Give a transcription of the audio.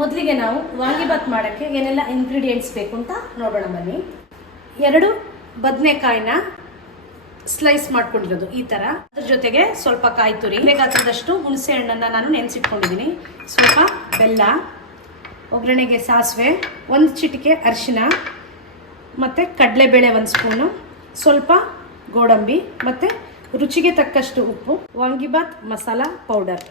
ಮೊದಲಿಗೆ ನಾವು ವಾಂಗಿಬಾತ್ ಮಾಡೋಕ್ಕೆ ಏನೆಲ್ಲ ಇಂಗ್ರೀಡಿಯೆಂಟ್ಸ್ ಬೇಕು ಅಂತ ನೋಡೋಣ ಬನ್ನಿ. 2 ಬದನೆಕಾಯಿನ ಸ್ಲೈಸ್ ಮಾಡ್ಕೊಂಡಿರೋದು ಈ ಥರ. ಅದ್ರ ಜೊತೆಗೆ ಸ್ವಲ್ಪ ಕಾಯಿ ತುರಿ, ಬೇಕಾದಷ್ಟು ಹುಣಸೆ ಹಣ್ಣನ್ನು ನಾನು ನೆನೆಸಿಟ್ಕೊಂಡಿದ್ದೀನಿ, ಸ್ವಲ್ಪ ಬೆಲ್ಲ, ಒಗ್ಗರಣೆಗೆ ಸಾಸಿವೆ, 1 ಚಿಟಿಕೆ ಅರಿಶಿನ, ಮತ್ತು ಕಡಲೆಬೇಳೆ 1 ಸ್ಪೂನು, ಸ್ವಲ್ಪ ಗೋಡಂಬಿ, ಮತ್ತು ರುಚಿಗೆ ತಕ್ಕಷ್ಟು ಉಪ್ಪು, ವಾಂಗಿಬಾತ್ ಮಸಾಲ ಪೌಡರ್.